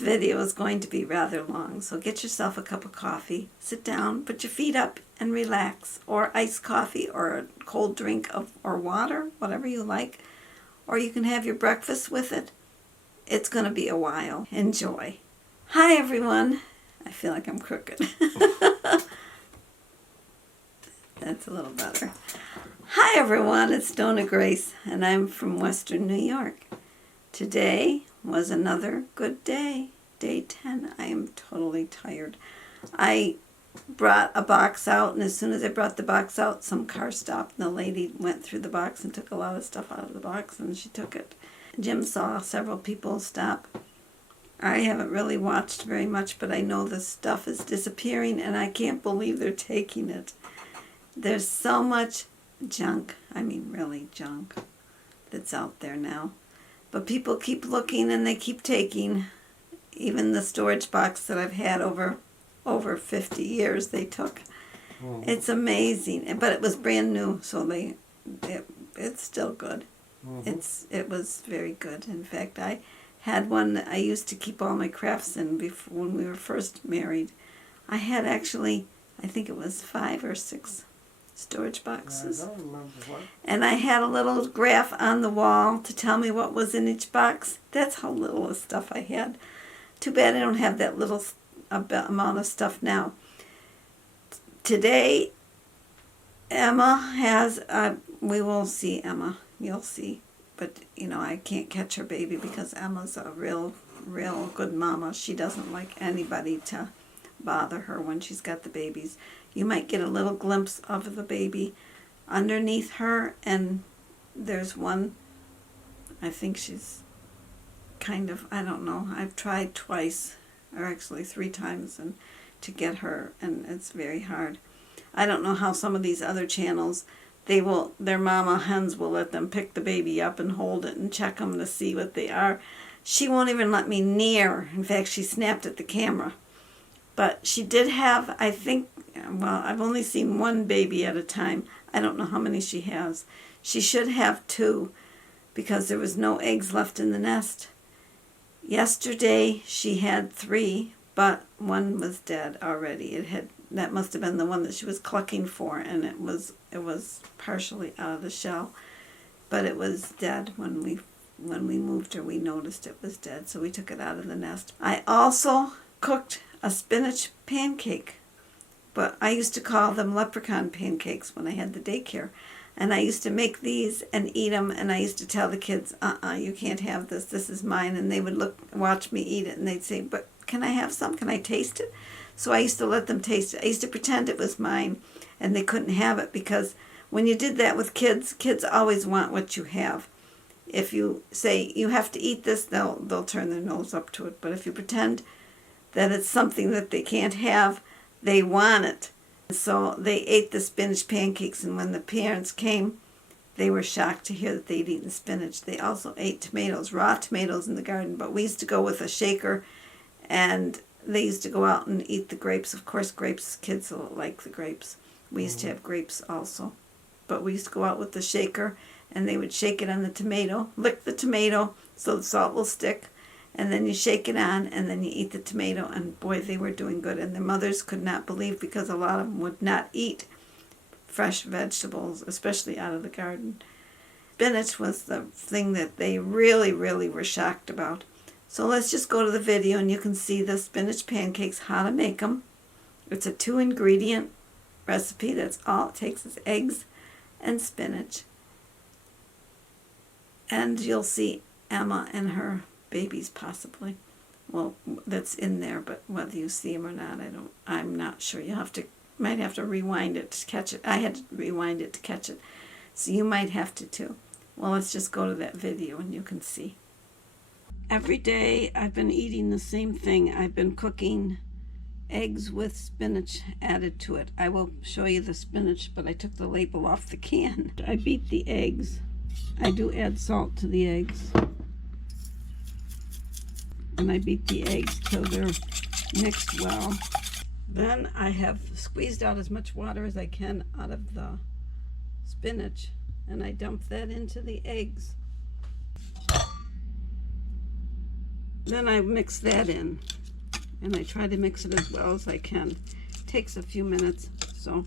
video is going to be rather long, so get yourself a cup of coffee, sit down, put your feet up, and relax. Or iced coffee, or a cold drink or water, whatever you like. Or you can have your breakfast with it. It's going to be a while. Enjoy. Hi, everyone. I feel like I'm crooked. That's a little better. Hi, everyone. It's NonnaGrace, and I'm from Western New York. Today was another good day. Day 10. I am totally tired. I brought a box out, and as soon as I brought the box out, some car stopped, and the lady went through the box and took a lot of stuff out of the box, and she took it. Jim saw several people stop. I haven't really watched very much, but I know the stuff is disappearing, and I can't believe they're taking it. There's so much junk, I mean really junk, that's out there now. But people keep looking and they keep taking. Even the storage box that I've had over 50 years, they took. It's amazing. But it was brand new, so it's still good. It was very good. In fact, I had one that I used to keep all my crafts in before, when we were first married. I had actually, I think it was 5 or 6 storage boxes. And I had a little graph on the wall to tell me what was in each box. That's how little of stuff I had. Too bad I don't have that little amount of stuff now. Today, Emma has, we will see Emma. You'll see. But, you know, I can't catch her baby because Emma's a real good mama. She doesn't like anybody to bother her when she's got the babies. You might get a little glimpse of the baby underneath her, and there's one, I think she's kind of, I don't know, I've tried twice, or actually 3 times, and to get her, and it's very hard. I don't know how some of these other channels, their mama hens will let them pick the baby up and hold it and check them to see what they are. She won't even let me near. In fact, she snapped at the camera. But she did have, I think, well, I've only seen 1 baby at a time. I don't know how many she has. She should have 2 because there was no eggs left in the nest. Yesterday she had 3, but 1 was dead already. That must have been the one that she was clucking for, and it was partially out of the shell. But it was dead when we moved her. We noticed it was dead, so we took it out of the nest. I also cooked a spinach pancake, but I used to call them leprechaun pancakes when I had the daycare. And I used to make these and eat them, and I used to tell the kids, you can't have this, this is mine. And they would watch me eat it, and they'd say, but can I have some? Can I taste it? So I used to let them taste it. I used to pretend it was mine, and they couldn't have it, because when you did that with kids, kids always want what you have. If you say, you have to eat this, they'll turn their nose up to it. But if you pretend that it's something that they can't have, they want it. So they ate the spinach pancakes, and when the parents came, they were shocked to hear that they'd eaten spinach. They also ate tomatoes, raw tomatoes in the garden, but we used to go with a shaker, and they used to go out and eat the grapes. Of course, grapes, kids like the grapes. We used to have grapes also. But we used to go out with the shaker, and they would shake it on the tomato, lick the tomato so the salt will stick, and then you shake it on, and then you eat the tomato, and boy, they were doing good. And their mothers could not believe, because a lot of them would not eat fresh vegetables, especially out of the garden. Spinach was the thing that they really, really were shocked about. So let's just go to the video, and you can see the spinach pancakes, how to make them. It's a 2-ingredient recipe. That's all it takes is eggs and spinach. And you'll see Emma and her babies possibly. Well, that's in there, but whether you see them or not, I'm not sure. Might have to rewind it to catch it. I had to rewind it to catch it. So you might have to too. Well, let's just go to that video and you can see. Every day I've been eating the same thing. I've been cooking eggs with spinach added to it. I will show you the spinach, but I took the label off the can. I beat the eggs. I do add salt to the eggs. And I beat the eggs till they're mixed well. Then I have squeezed out as much water as I can out of the spinach, and I dump that into the eggs. Then I mix that in, and I try to mix it as well as I can. It takes a few minutes, so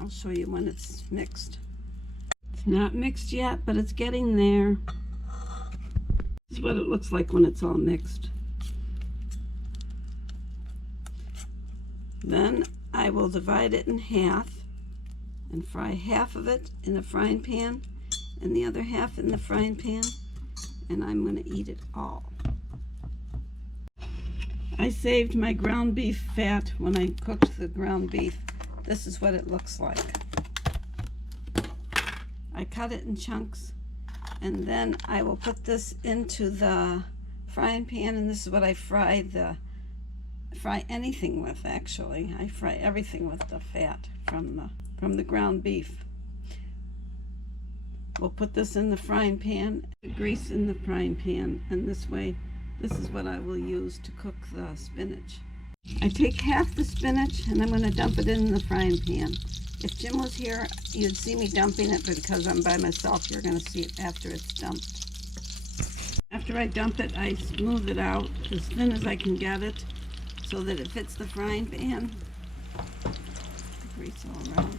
I'll show you when it's mixed. It's not mixed yet, but it's getting there. This is what it looks like when it's all mixed. Then I will divide it in half and fry half of it in the frying pan and the other half in the frying pan, and I'm going to eat it all. I saved my ground beef fat when I cooked the ground beef. This is what it looks like. I cut it in chunks, and then I will put this into the frying pan, and this is what I fry anything with. Actually, I fry everything with the fat from the ground beef. We'll put this in the frying pan, grease in the frying pan, and this way, this is what I will use to cook the spinach. I take half the spinach and I'm going to dump it in the frying pan. If Jim was here, you'd see me dumping it, but because I'm by myself, you're going to see it after it's dumped. After I dump it, I smooth it out as thin as I can get it so that it fits the frying pan. Grease all around.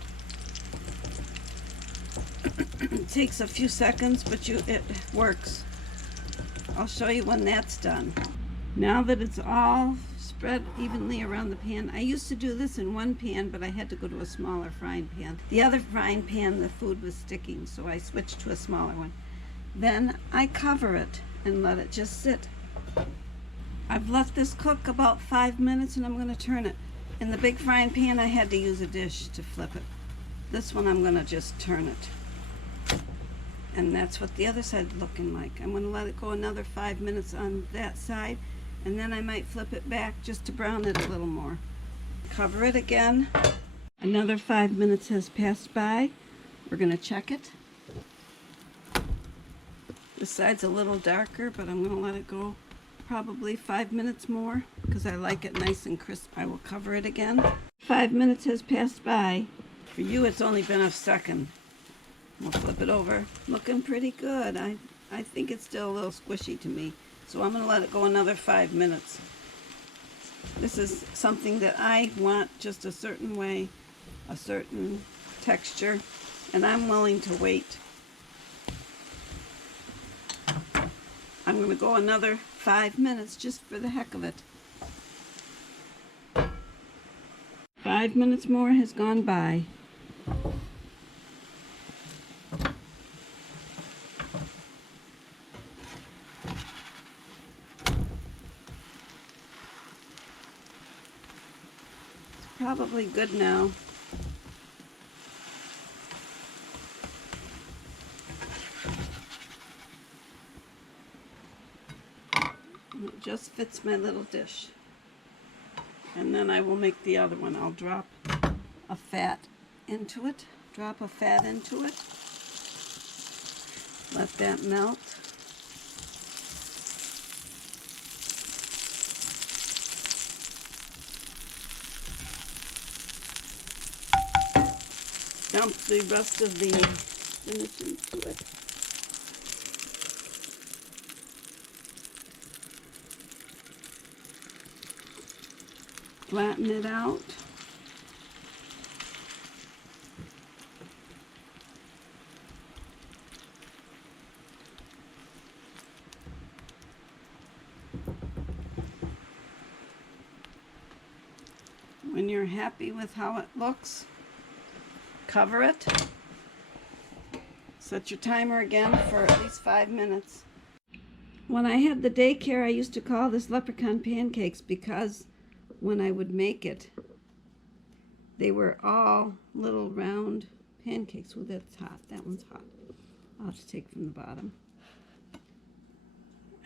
It takes a few seconds, but it works. I'll show you when that's done. Now that it's all spread evenly around the pan, I used to do this in one pan, but I had to go to a smaller frying pan. The other frying pan, the food was sticking, so I switched to a smaller one. Then I cover it and let it just sit. I've let this cook about 5 minutes, and I'm going to turn it. In the big frying pan, I had to use a dish to flip it. This one, I'm going to just turn it. And that's what the other side's looking like. I'm going to let it go another 5 minutes on that side, and then I might flip it back just to brown it a little more. Cover it again. Another 5 minutes has passed by. We're going to check it. This side's a little darker, but I'm going to let it go probably 5 minutes more because I like it nice and crisp. I will cover it again. 5 minutes has passed by. For you, it's only been a second. We'll flip it over. Looking pretty good. I think it's still a little squishy to me. So I'm going to let it go another 5 minutes. This is something that I want just a certain way, a certain texture, and I'm willing to wait. I'm going to go another 5 minutes just for the heck of it. 5 minutes more has gone by. Probably good now. It just fits my little dish. And then I will make the other one. I'll drop a fat into it. Drop a fat into it. Let that melt. Dump the rest of the spinach into it. Flatten it out. When you're happy with how it looks, cover it. Set your timer again for at least 5 minutes. When I had the daycare, I used to call this leprechaun pancakes because when I would make it, they were all little round pancakes. Well, that's hot. That one's hot. I'll have to take from the bottom.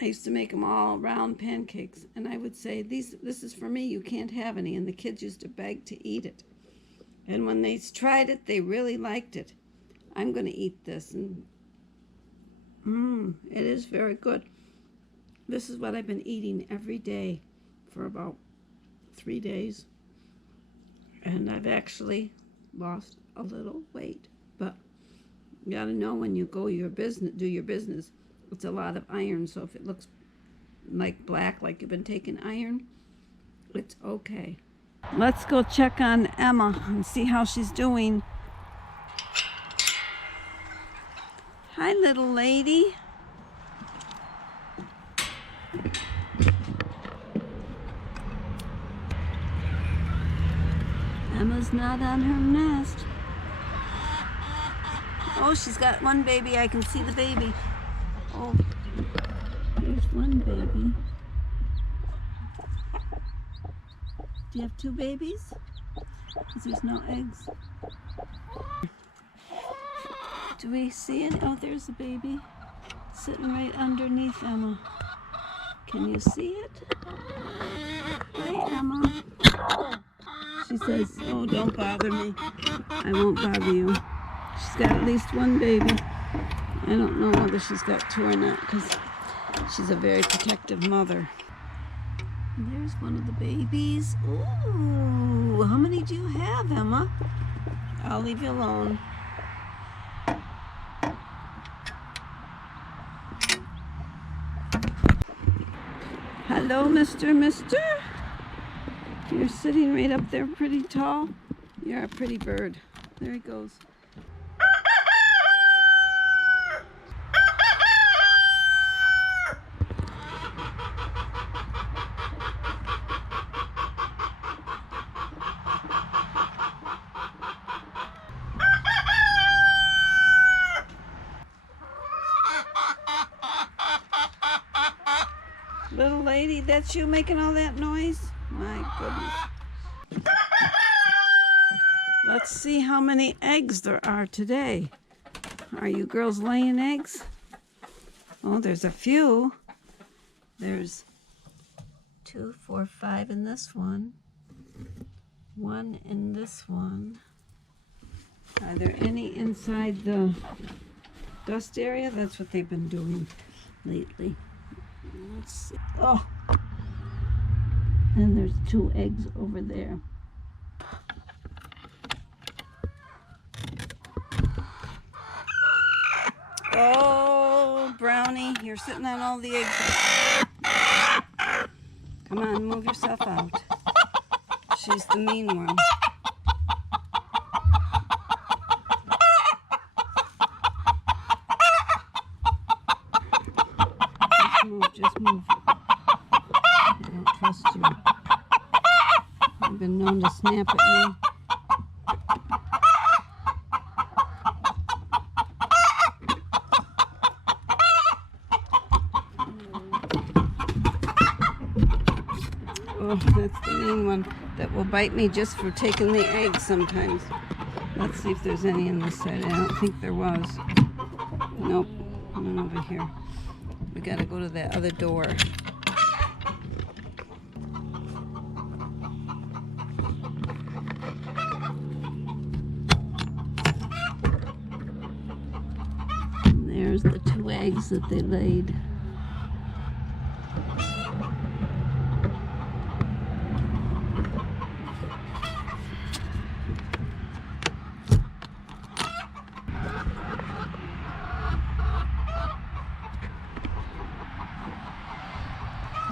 I used to make them all round pancakes, and I would say, this is for me, you can't have any, and the kids used to beg to eat it. And when they tried it, they really liked it. I'm going to eat this, and it is very good. This is what I've been eating every day for about 3 days, and I've actually lost a little weight. But you got to know when you go do your business, it's a lot of iron, so if it looks like black, like you've been taking iron, it's okay. Let's go check on Emma and see how she's doing. Hi, little lady. Emma's not on her nest. Oh, she's got one baby. I can see the baby. Oh, there's one baby. Do you have two babies? Because there's no eggs. Do we see it? Oh, there's the baby sitting right underneath Emma. Can you see it? Hi, Emma. She says, oh, don't bother me. I won't bother you. She's got at least one baby. I don't know whether she's got two or not because she's a very protective mother. There's one of the babies. Ooh, how many do you have, Emma? I'll leave you alone. Hello, Mister. You're sitting right up there pretty tall. You're a pretty bird. There he goes. Little lady, that's you making all that noise? My goodness. Let's see how many eggs there are today. Are you girls laying eggs? Oh, there's a few. There's 2, 4, 5 in this one. 1 in this one. Are there any inside the dust area? That's what they've been doing lately. Let's see. Oh, and there's 2 eggs over there. Oh, Brownie, you're sitting on all the eggs. Come on, move yourself out. She's the mean one. Just move. I don't trust you. You've been known to snap at me. Oh, that's the mean one that will bite me just for taking the eggs sometimes. Let's see if there's any on this side. I don't think there was. Nope, none over here. We gotta go to that other door. And there's the 2 eggs that they laid.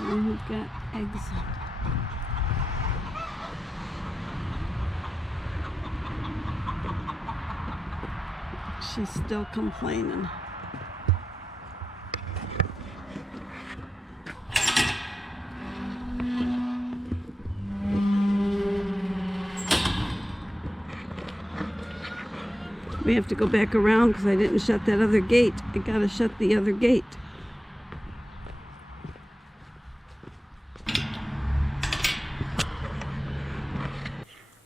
And we've got eggs. She's still complaining. We have to go back around because I didn't shut that other gate. I gotta shut the other gate.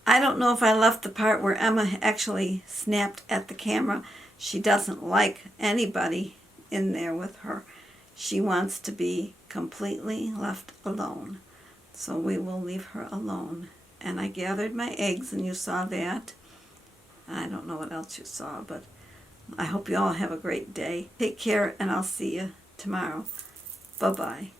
I don't know if I left the part where Emma actually snapped at the camera. She doesn't like anybody in there with her. She wants to be completely left alone. So we will leave her alone. And I gathered my eggs, and you saw that. I don't know what else you saw, but I hope you all have a great day. Take care, and I'll see you tomorrow. Bye-bye.